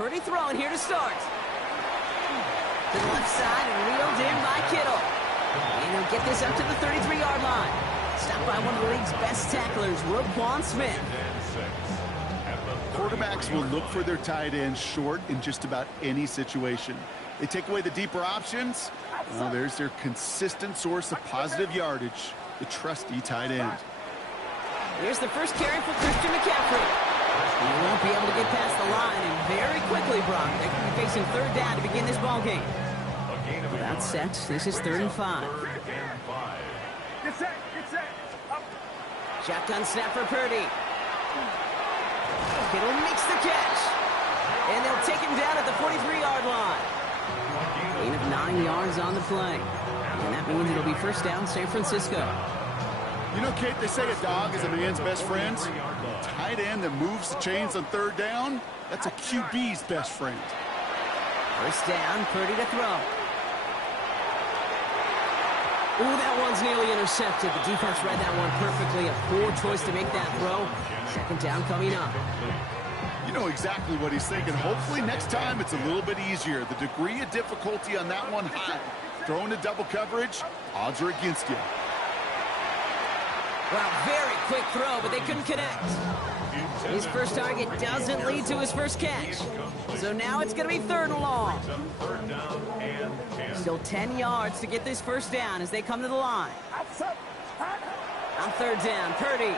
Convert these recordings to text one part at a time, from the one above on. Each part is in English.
Purdy throwing here to start. To the left side and reeled in by Kittle. And he'll get this up to the 33-yard line. Stopped by one of the league's best tacklers, Roquan Smith. Quarterbacks will look for their tight ends short in just about any situation. They take away the deeper options. Well, there's their consistent source of positive yardage, the trusty tight end. Here's the first carry for Christian McCaffrey. He won't be able to get past the line, and very quickly, Brock, they could be facing third down to begin this ball game. Without set, this is 3rd and 5. Get set, get set. Up. Shotgun snap for Purdy. Kittle makes the catch. And they'll take him down at the 43-yard line. Gain of 9 yards on the play. And that means it'll be first down, San Francisco. You know, Kate, they say a dog is a man's best friend. Tight end that moves the chains on 3rd down, that's a QB's best friend. First down, Purdy to throw. Ooh, that one's nearly intercepted. The defense read that one perfectly. A poor choice to make that throw. 2nd down coming up. You know exactly what he's thinking. Hopefully next time it's a little bit easier. The degree of difficulty on that one high. Throwing to double coverage, odds are against you. Wow, very quick throw, but they couldn't connect. His first target doesn't lead to his first catch. So now it's going to be 3rd and long. Still 10 yards to get this first down as they come to the line. On 3rd down, Purdy.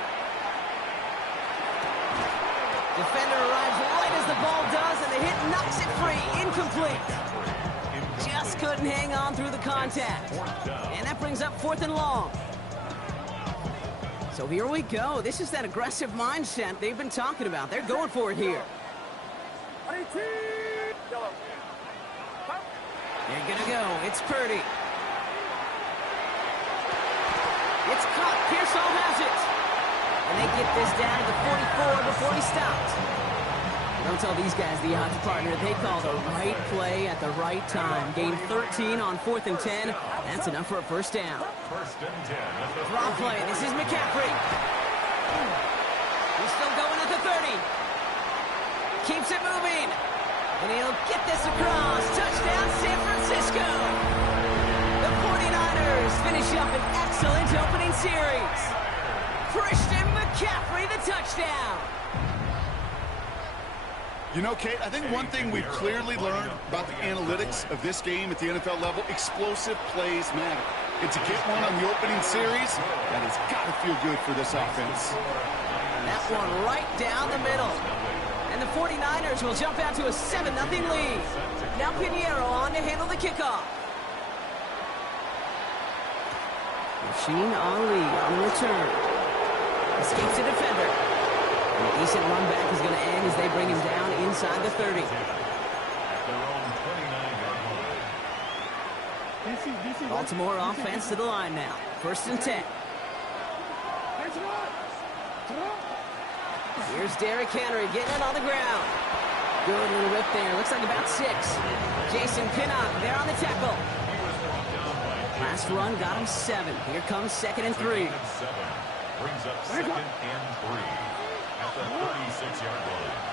Defender arrives right as the ball does, and the hit knocks it free. Incomplete. Just couldn't hang on through the contact. And that brings up 4th and long. So here we go. This is that aggressive mindset they've been talking about. They're going for it here. They're going to go. It's Purdy. It's caught. Pearsall has it. And they get this down to the 44 before he stopped. Don't tell these guys the odds partner. They call the right play at the right time. Gain 13 on 4th and 10. That's enough for a first down. Draw play. This is McCaffrey. He's still going at the 30. Keeps it moving. And he'll get this across. Touchdown, San Francisco. The 49ers finish up an excellent opening series. Christian McCaffrey, the touchdown. You know, Kate, I think one thing we've clearly learned about the analytics of this game at the NFL level, explosive plays matter. And to get one on the opening series, that has got to feel good for this offense. That one right down the middle. And the 49ers will jump out to a 7-0 lead. Now Pinheiro on to handle the kickoff. Rasheen Ali on the return. Escapes the defender. And a decent run back is going to end as they bring him down inside the 30. Baltimore offense to the line now. 1st and 10. Here's Derrick Henry getting it on the ground. Good little rip there. Looks like about 6. Jason Pinnock there on the tackle. Last run got him 7. Here comes 2nd and 3. Brings up 2nd and 3 at the 36-yard line.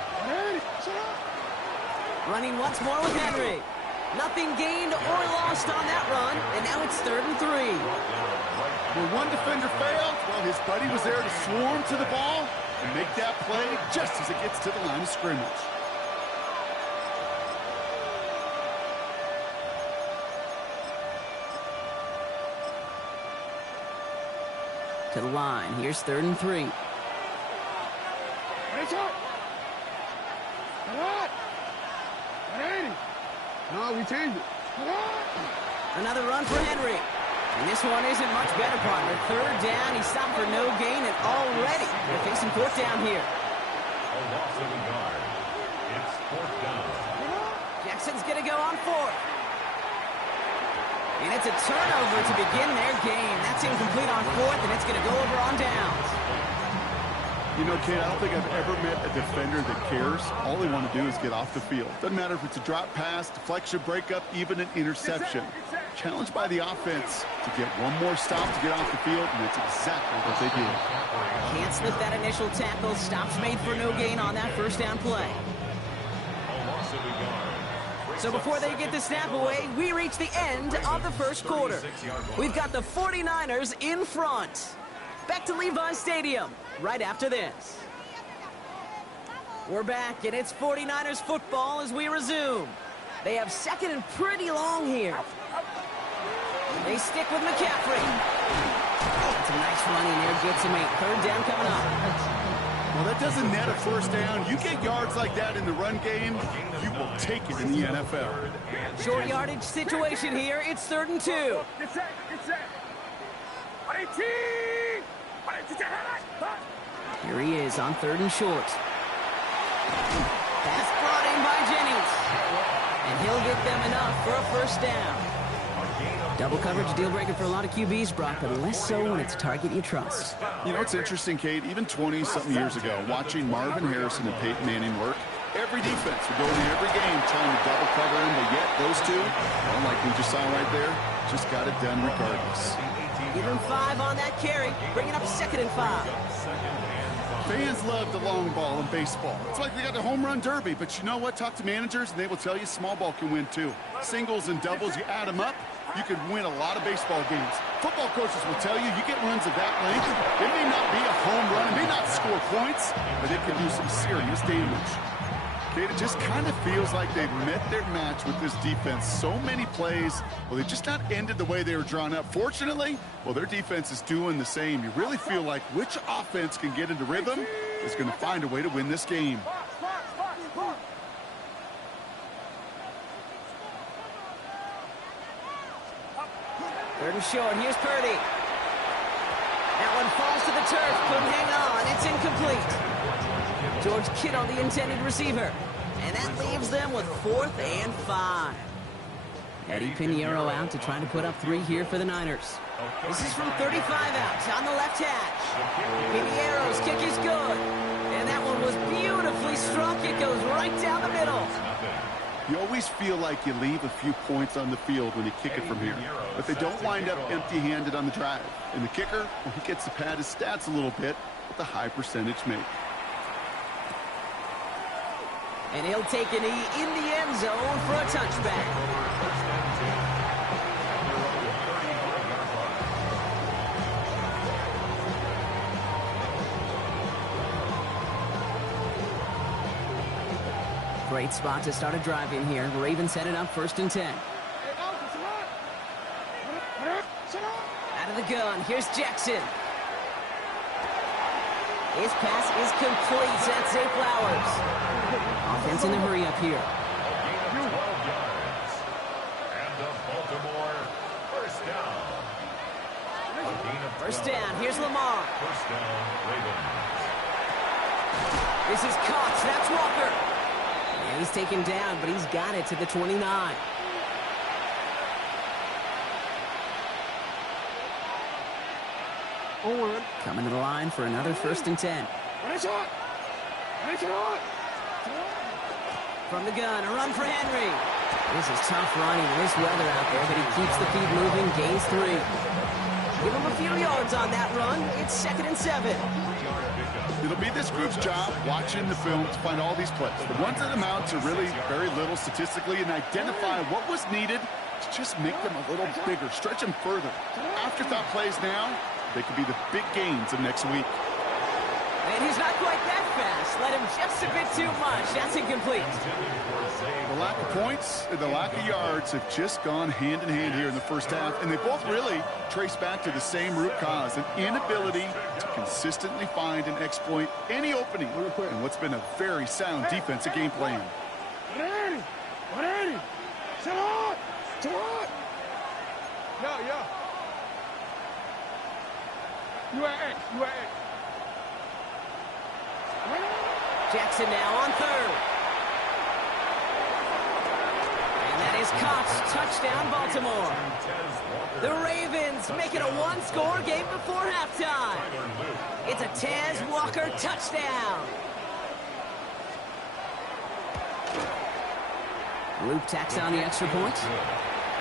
Running once more with Henry. Nothing gained or lost on that run, and now it's 3rd and 3. When one defender failed, well, his buddy was there to swarm to the ball and make that play just as it gets to the line of scrimmage. To the line. Here's 3rd and 3. No, we changed it. Another run for Henry. And this one isn't much better, partner. 3rd down. He stopped for no gain, and already they're facing 4th down here. A loss of a yard. It's 4th down. Jackson's going to go on 4th. And it's a turnover to begin their game. That's incomplete on 4th, and it's going to go over on downs. You know, Kate, I don't think I've ever met a defender that cares. All they want to do is get off the field. Doesn't matter if it's a drop pass, deflection, breakup, even an interception. Challenged by the offense to get one more stop to get off the field, and that's exactly what they did. Can't slip that initial tackle. Stops made for no gain on that 1st down play. A loss offensive guard. So before they get the snap away, we reach the end of the first quarter. We've got the 49ers in front. Back to Levi's Stadium right after this. We're back, and it's 49ers football as we resume. They have second and pretty long here. They stick with McCaffrey. It's a nice run in there, gets him 8. Third down coming up. Well, that doesn't net a first down. You get yards like that in the run game, you will take it in the NFL. Short yardage situation here. It's 3rd and 2. Get set, get set. 18! Here he is on 3rd and short. Pass brought in by Jennings. And he'll get them enough for a first down. Double coverage deal breaker for a lot of QBs, Brock, but less so when it's a target you trust. You know, it's interesting, Kate, even 20-something years ago, watching Marvin Harrison and Peyton Manning work, every defense would go into every game trying to double cover him, but yet those two, well, like we just saw right there, just got it done regardless. Give him 5 on that carry, bringing up 2nd and 5. Fans love the long ball in baseball. It's like they got the home run derby, but you know what? Talk to managers, and they will tell you small ball can win too. Singles and doubles, you add them up, you could win a lot of baseball games. Football coaches will tell you, you get runs of that length, it may not be a home run, it may not score points, but it can do some serious damage. Kate, it just kind of feels like they've met their match with this defense. So many plays, well, they just not ended the way they were drawn up. Fortunately, well, their defense is doing the same. You really feel like which offense can get into rhythm is going to find a way to win this game. Third and short. Here's Purdy. That one falls to the turf. Couldn't hang on. It's incomplete. George Kittle, the intended receiver. And that leaves them with 4th and 5. Eddie Pinheiro out to try to put up 3 here for the Niners. This is from 35 out on the left hash. Pinheiro's kick is good. And that one was beautifully struck. It goes right down the middle. You always feel like you leave a few points on the field when you kick it from here. But they don't wind up empty-handed on the drive. And the kicker, well, he gets to pad his stats a little bit with a high percentage make. And he'll take a knee in the end zone for a touchback. Great spot to start a drive in here. The Ravens set it up 1st and 10. Out of the gun, here's Jackson. His pass is complete. That's Zay Flowers. Offense in the hurry up here. Gain of 12 yards. And the Baltimore first down. A gain of 12. First down, here's Lamar. First down, Ravens. This is caught. That's Walker. Yeah, he's taken down, but he's got it to the 29. Coming to the line for another 1st and 10. From the gun, a run for Henry. This is tough running in this weather out there, but he keeps the feet moving, gains 3. Give him a few yards on that run. It's 2nd and 7. It'll be this group's job watching the film to find all these plays. The ones that amount to really very little statistically and identify what was needed to just make them a little bigger, stretch them further. Afterthought plays now, they could be the big gains of next week. And he's not quite that fast. Let him just a bit too much. That's incomplete. The lack of points and the lack of yards have just gone hand in hand here in the first half, and they both really trace back to the same root cause, an inability to consistently find and exploit any opening in what's been a very sound defensive game plan. Yeah. You at X. Jackson now on 3rd. And that is caught. Touchdown, Baltimore. The Ravens make it a 1-score game before halftime. It's a Taz Walker touchdown. Loop tacks on the extra point.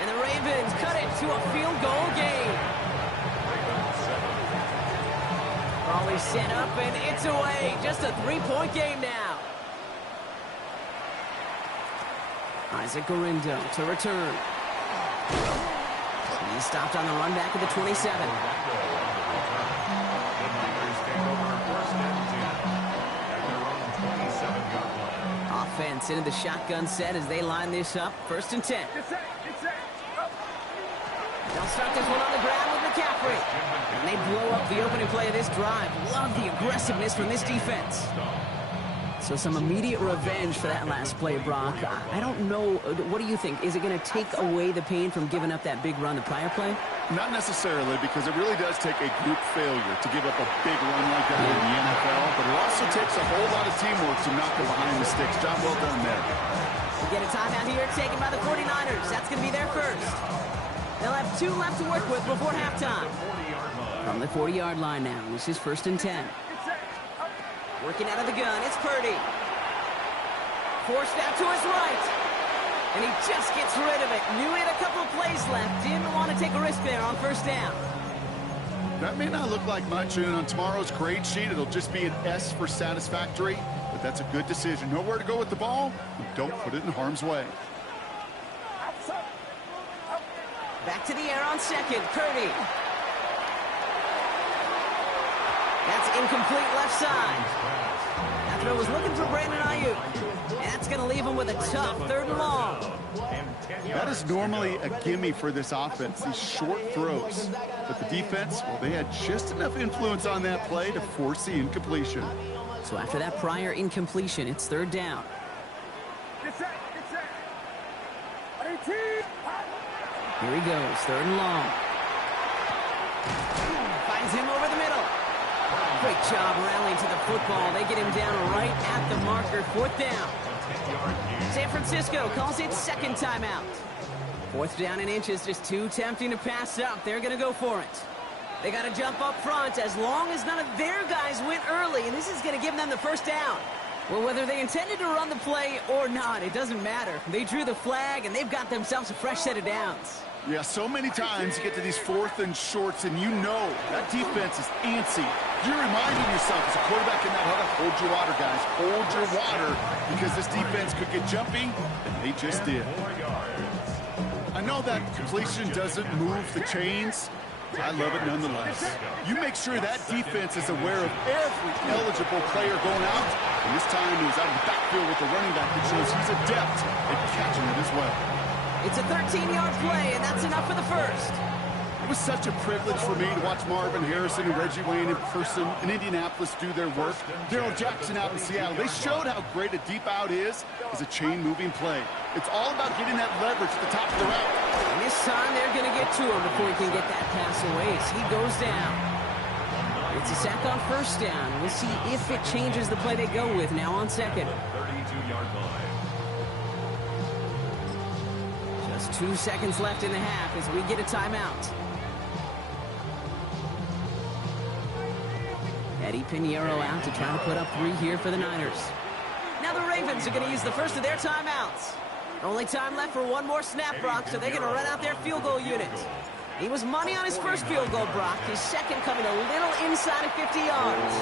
And the Ravens cut it to a field goal game. Always set up, and it's away. Just a 3-point game now. Isaac Gorindo to return. He's stopped on the run back at the 27. Offense into the shotgun set as they line this up. 1st and 10. They'll start this one on the ground with McCaffrey. And they blow up the opening play of this drive. Love the aggressiveness from this defense. So some immediate revenge for that last play, Brock. I don't know. What do you think? Is it going to take away the pain from giving up that big run the prior play? Not necessarily, because it really does take a group failure to give up a big run like that in the NFL, but it also takes a whole lot of teamwork to knock it behind the sticks. Job well done there. We get a timeout here taken by the 49ers. That's going to be their first. They'll have 2 left to work with before halftime. From the 40-yard line now, this is 1st and 10. Working out of the gun, it's Purdy. Forced out to his right. And he just gets rid of it. Knew he had a couple of plays left. Didn't want to take a risk there on 1st down. That may not look like much, and on tomorrow's grade sheet, it'll just be an S for satisfactory, but that's a good decision. Know where to go with the ball, and don't put it in harm's way. Back to the air on 2nd, Purdy. That's incomplete left side. That throw was looking for Brandon Ayuk. And that's going to leave him with a tough 3rd and long. That is normally a gimme for this offense, these short throws. But the defense, well, they had just enough influence on that play to force the incompletion. So after that prior incompletion, it's 3rd down. Here he goes, 3rd and long. Finds him over the middle. Great job rallying to the football. They get him down right at the marker. 4th down. San Francisco calls it 2nd timeout. 4th down and inches, just too tempting to pass up. They're going to go for it. They got to jump up front as long as none of their guys went early, and this is going to give them the 1st down. Well, whether they intended to run the play or not, it doesn't matter. They drew the flag, and they've got themselves a fresh set of downs. Yeah, so many times you get to these 4th and shorts, and you know that defense is antsy. You're reminding yourself as a quarterback in that huddle, hold your water, guys. Hold your water, because this defense could get jumpy, and they just did. I know that completion doesn't move the chains. I love it nonetheless. You make sure that defense is aware of every eligible player going out, and this time he was out of the backfield with the running back that shows he's adept at catching it as well. It's a 13-yard play, and that's enough for the 1st. It was such a privilege for me to watch Marvin Harrison and Reggie Wayne in person in Indianapolis do their work. Daryl Jackson out in Seattle. They showed how great a deep out is as a chain-moving play. It's all about getting that leverage at the top of the route. And this time they're going to get to him before he can get that pass away as he goes down. It's a sack on 1st down. We'll see if it changes the play they go with now on 2nd. 32-yard line. Just 2 seconds left in the half as we get a timeout. Eddie Pinheiro out to try to put up 3 here for the Niners. Now the Ravens are going to use the first of their timeouts. Only time left for one more snap, Brock, so they're going to run out their field goal unit. He was money on his first field goal, Brock. His second coming a little inside of 50 yards.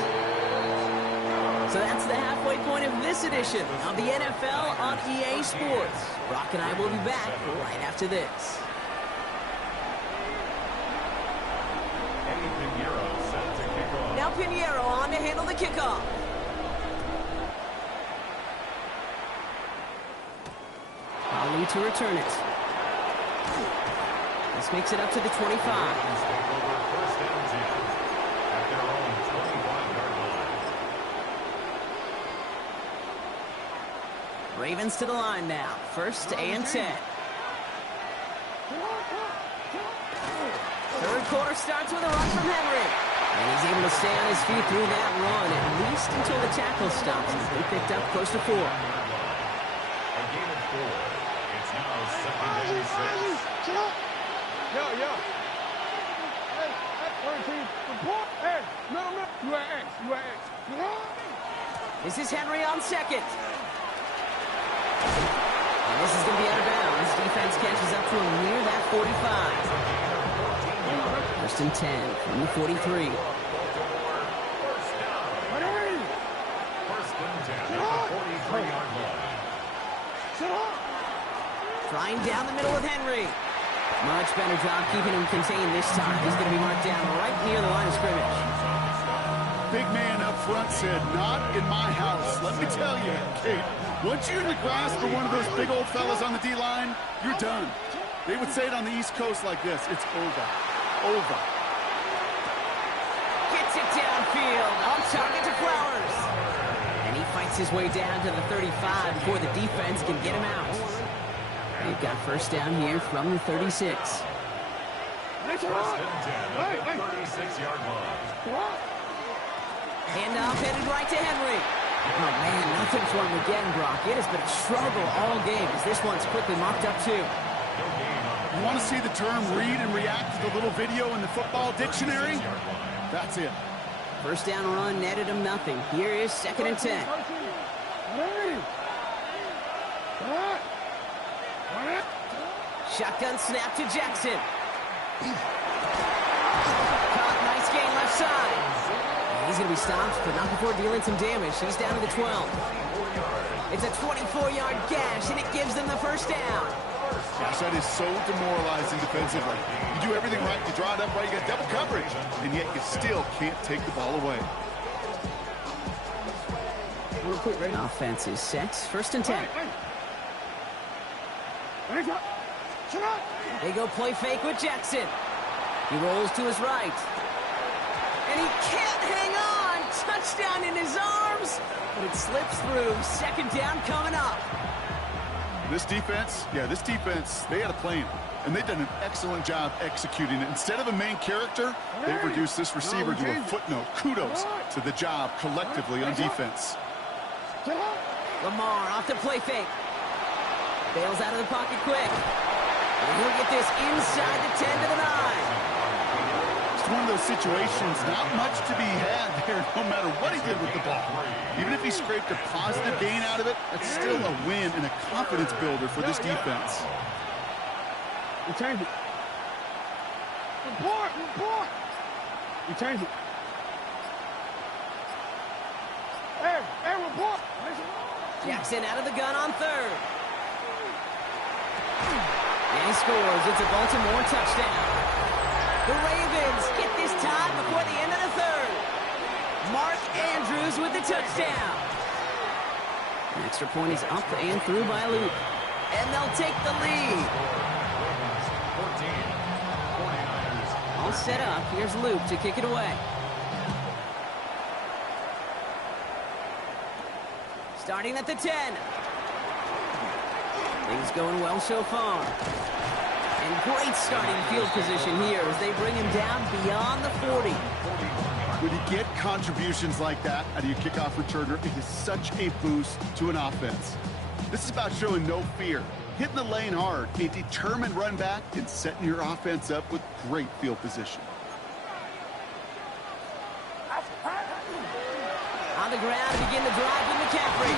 So that's the halfway point of this edition of the NFL on EA Sports. Brock and I will be back right after this. Now Pinheiro on to handle the kickoff. Ali to return it. This makes it up to the 25. Ravens to the line now. 1st and 10. 3rd quarter starts with a run from Henry. And he's able to stay on his feet through that run, at least until the tackle stops. He's been picked up close to 4. A game of 4. It's now 2nd and 6. Yo. Hey, report. Hey, no. You are X. This is Henry on 2nd. And this is going to be out of bounds. Defense catches up to him near that 45. 1st and 10 from the 43. First and 10 at the 43-yard line. Trying down the middle with Henry. Much better job keeping him contained this time. He's going to be marked down right near the line of scrimmage. Big man up front said, not in my house. Let me tell you, Kate, once you're in the grasp of one of those big old fellas on the D-line, you're done. They would say it on the East Coast like this. It's over. Over. Gets it downfield. On target to Flowers. And he fights his way down to the 35 before the defense can get him out. They've got first down here from the 36. First and 10 at the 36-yard line. Handoff headed right to Henry. Oh, man, nothing for him again, Brock. It has been a struggle all game as this one's quickly mocked up, too. You want to see the term read and react to the little video in the football dictionary? That's it. First down run netted him nothing. Here is 2nd and 10. Shotgun snap to Jackson. Caught, nice gain left side. He's going to be stopped, but not before dealing some damage. He's down to the 12. It's a 24-yard gash, and it gives them the first down. Gosh, that is so demoralizing defensively. You do everything right, you draw it up right, you got double coverage, and yet you still can't take the ball away. Offense is set. First and 10. They go play fake with Jackson. He rolls to his right. And he can't hang on. Touchdown in his arms. But it slips through. Second down coming up. This defense, they had a plan. And they've done an excellent job executing it. Instead of a main character, they've reduced this receiver to a footnote. Kudos to the job collectively on defense. Lamar off to play fake. Bails out of the pocket quick. And he'll get this inside the 10 to the 9. It's one of those situations, not much to be had there no matter what he did with the ball. Even if he scraped a positive gain out of it, that's still a win and a confidence builder for this defense. Return it. Report! Return it. Hey, report! Jackson out of the gun on 3rd. And he scores. It's a Baltimore touchdown. The Ravens get this time before the end of the 3rd. Mark Andrews with the touchdown. An extra point is up and through by Luke. And they'll take the lead. All set up. Here's Luke to kick it away. Starting at the 10. Things going well so far. And great starting field position here as they bring him down beyond the 40. When you get contributions like that out of your kickoff returner, it is such a boost to an offense. This is about showing no fear, hitting the lane hard, a determined run back, and setting your offense up with great field position. On the ground to begin the drive with McCaffrey.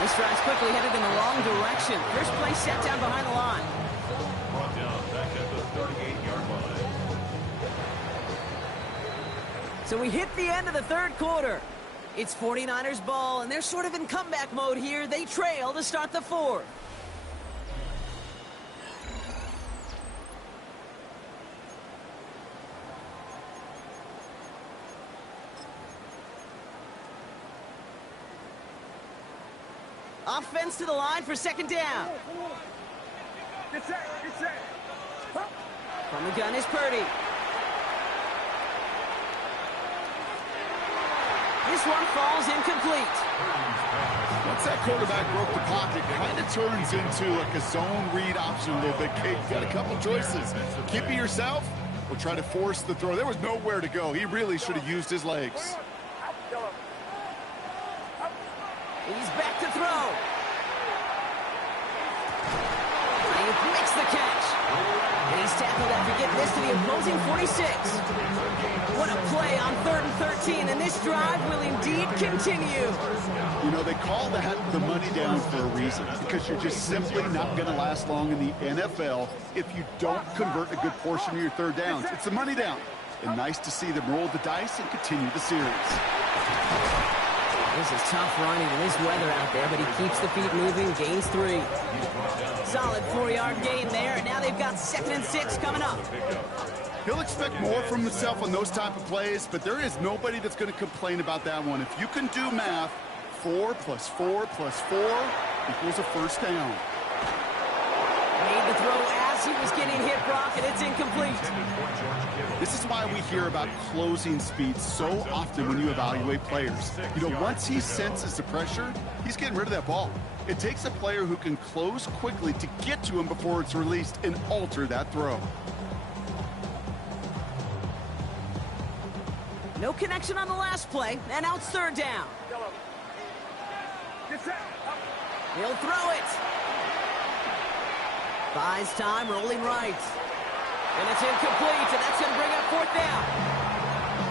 This drive's quickly headed in the wrong direction. First play set down behind the line. Brought down back at the 38-yard line. So we hit the end of the 3rd quarter. It's 49ers ball, and they're sort of in comeback mode here. They trail to start the 4th. Offense to the line for 2nd down. Get set. From the gun is Purdy. This one falls incomplete. Once that quarterback broke the pocket, kind of turns into like a zone read option a little bit. Kate, got a couple choices. Keep it yourself or try to force the throw. There was nowhere to go. He really should have used his legs. He's back to throw. He makes the catch. And he's tackled after getting this to the opposing 46. What a play on 3rd and 13, and this drive will indeed continue. You know, they call that the money down for a reason, because you're just simply not going to last long in the NFL if you don't convert a good portion of your 3rd downs. It's the money down. And nice to see them roll the dice and continue the series. This is tough running in this weather out there, but he keeps the feet moving, gains 3. Solid 4-yard gain there, and now they've got 2nd and 6 coming up. He'll expect more from himself on those type of plays, but there is nobody that's going to complain about that one. If you can do math, 4 plus 4 plus 4 equals a first down. Made the throw as he was getting hit, Brock, and it's incomplete. This is why we hear about closing speed so often when you evaluate players. You know, once he senses the pressure, he's getting rid of that ball. It takes a player who can close quickly to get to him before it's released and alter that throw. No connection on the last play, and now it's 3rd down. He'll throw it. Buys time, rolling right. And it's incomplete, and that's going to bring up 4th down.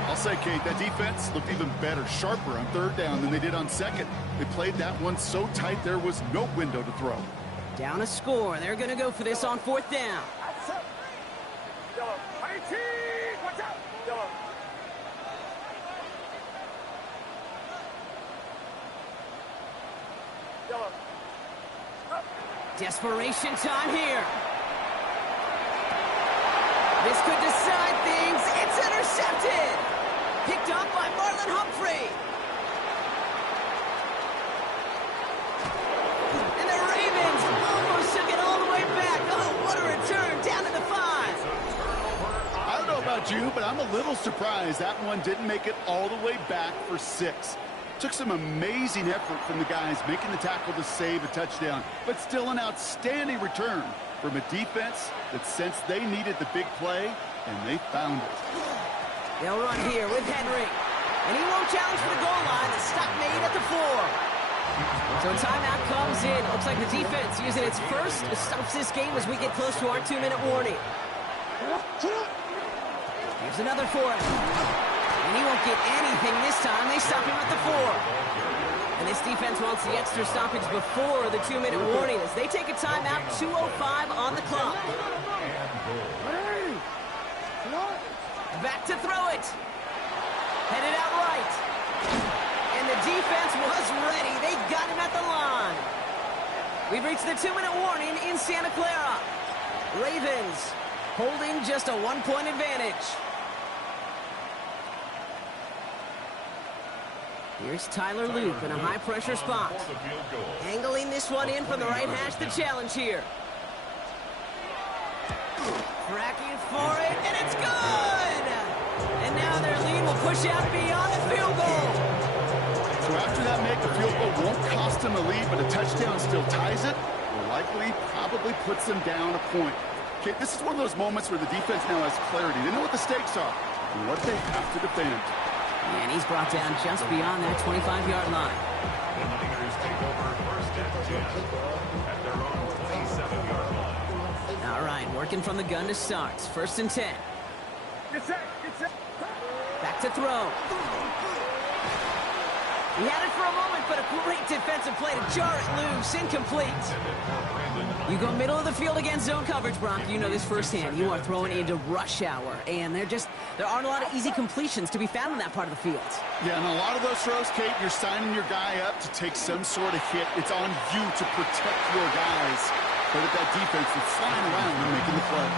I'll say, Kate, that defense looked even better, sharper on 3rd down than they did on 2nd. They played that one so tight there was no window to throw. Down a score. They're going to go for this on 4th down. Desperation time here. This could decide things. It's intercepted. Picked up by Marlon Humphrey. And the Ravens almost took it all the way back. Oh, what a return. Down to the 5. I don't know about you, but I'm a little surprised that one didn't make it all the way back for 6. Took some amazing effort from the guys making the tackle to save a touchdown, but still an outstanding return from a defense that sensed they needed the big play, and they found it. They'll run here with Henry, and he won't challenge for the goal line. The stop made at the 4. So timeout comes in. Looks like the defense using its first stops this game as we get close to our 2-minute warning. Here's another for him. And he won't get anything this time. They stop him at the 4. And this defense wants the extra stoppage before the 2-minute warning as they take a timeout, 2:05 on the clock. Back to throw it. Headed out right. And the defense was ready. They got him at the line. We've reached the 2-minute warning in Santa Clara. Ravens holding just a 1-point advantage. Here's Tyler Loop in a high-pressure spot. Angling this one in from the right hash, the challenge here. Tracking for it, and it's good! And now their lead will push out beyond the field goal. So after that make, the field goal won't cost them a lead, but a touchdown still ties it, or likely probably puts them down a point. Okay, this is one of those moments where the defense now has clarity. They know what the stakes are and what they have to defend. And he's brought down just beyond that 25-yard line. The Niners take over 1st and 10 at their own 27-yard line. All right, working from the gun to start. 1st and 10. Back to throw. He had it for a moment, but a great defensive play to jar it loose. Incomplete. You go middle of the field against zone coverage, Brock. You know this firsthand. You are throwing into rush hour, and there aren't a lot of easy completions to be found in that part of the field. Yeah, and a lot of those throws, Kate, you're signing your guy up to take some sort of hit. It's on you to protect your guys. But at that defense, it's flying around and making the play.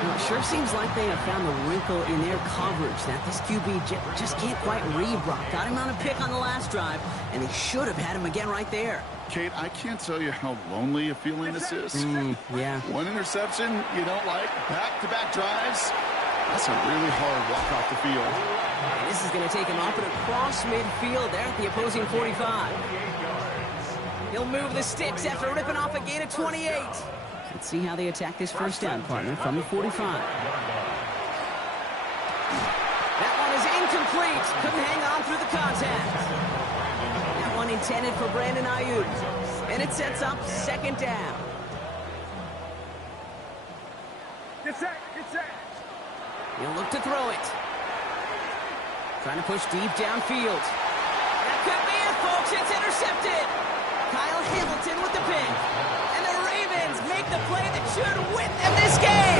Well, it sure seems like they have found the wrinkle in their coverage that this QB just can't quite read, Brock. Got him on a pick on the last drive, and they should have had him again right there. Kate, I can't tell you how lonely a feeling this is. Yeah. One interception you don't like, back-to-back drives. That's a really hard walk off the field. And this is going to take him off and across midfield there at the opposing 45. He'll move the sticks after ripping off a gain of 28. Let's see how they attack this first down, partner, from the 45. That one is incomplete. Couldn't hang on through the contact. That one intended for Brandon Ayuk. And it sets up 2nd down. Get set, get set. He'll look to throw it. Trying to push deep downfield. That could be it, folks. It's intercepted. Kyle Hamilton with the pick. And the Ravens make the play that should win them this game.